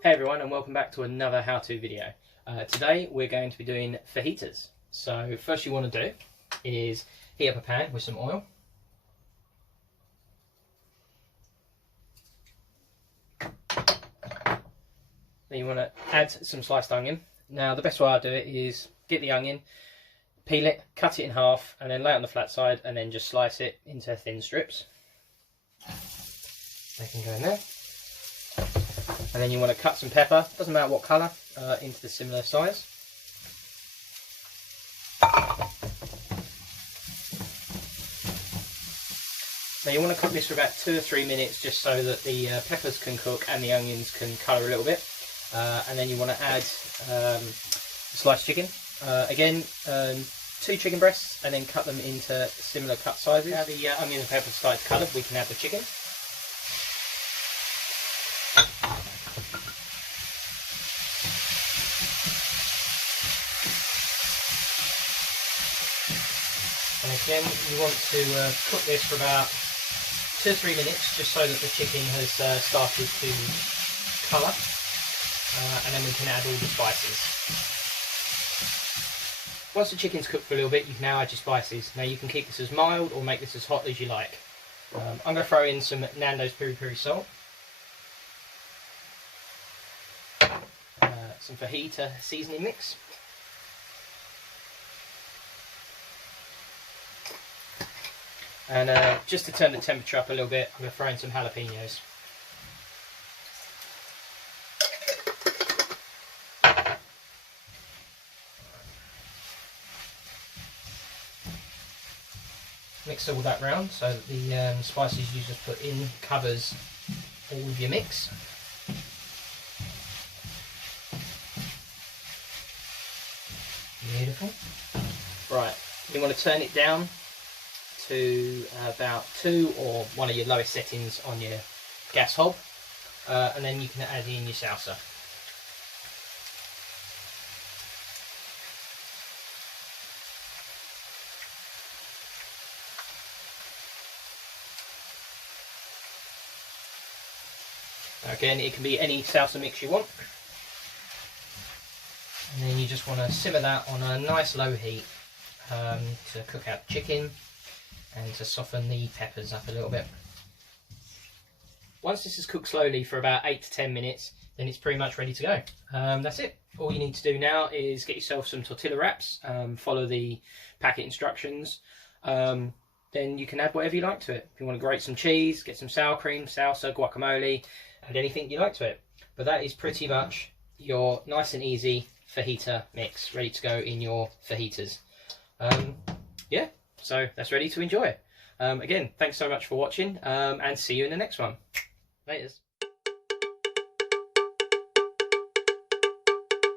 Hey everyone, and welcome back to another how-to video. Today we're going to be doing fajitas. So first you want to do is heat up a pan with some oil. Then you want to add some sliced onion. Now the best way I do it is get the onion, peel it, cut it in half, and then lay it on the flat side, and then just slice it into thin strips. They can go in there. And then you want to cut some pepper, doesn't matter what colour, into the similar size. Now you want to cook this for about 2 or 3 minutes just so that the peppers can cook and the onions can colour a little bit. And then you want to add sliced chicken. Again, 2 chicken breasts, and then cut them into similar cut sizes. Now the onions and peppers start to colour, we can add the chicken. And again, you want to cook this for about 2 or 3 minutes, just so that the chicken has started to colour, and then we can add all the spices. Once the chicken's cooked for a little bit, you can now add your spices. Now you can keep this as mild or make this as hot as you like. I'm going to throw in some Nando's peri peri salt, some fajita seasoning mix, and just to turn the temperature up a little bit, I'm going to throw in some jalapenos. Mix all that round so that the spices you just put in covers all of your mix. Beautiful. Right, you want to turn it down to about 2 or one of your lowest settings on your gas hob, and then you can add in your salsa. Again, it can be any salsa mix you want, and then you just want to simmer that on a nice low heat to cook out the chicken and to soften the peppers up a little bit. Once this is cooked slowly for about 8 to 10 minutes, then it's pretty much ready to go. That's it. All you need to do now is get yourself some tortilla wraps, follow the packet instructions, then you can add whatever you like to it. If you want to grate some cheese, get some sour cream, salsa, guacamole, add anything you like to it. But that is pretty much your nice and easy fajita mix, ready to go in your fajitas. Yeah, so that's ready to enjoy. Again, thanks so much for watching, and see you in the next one. Laters.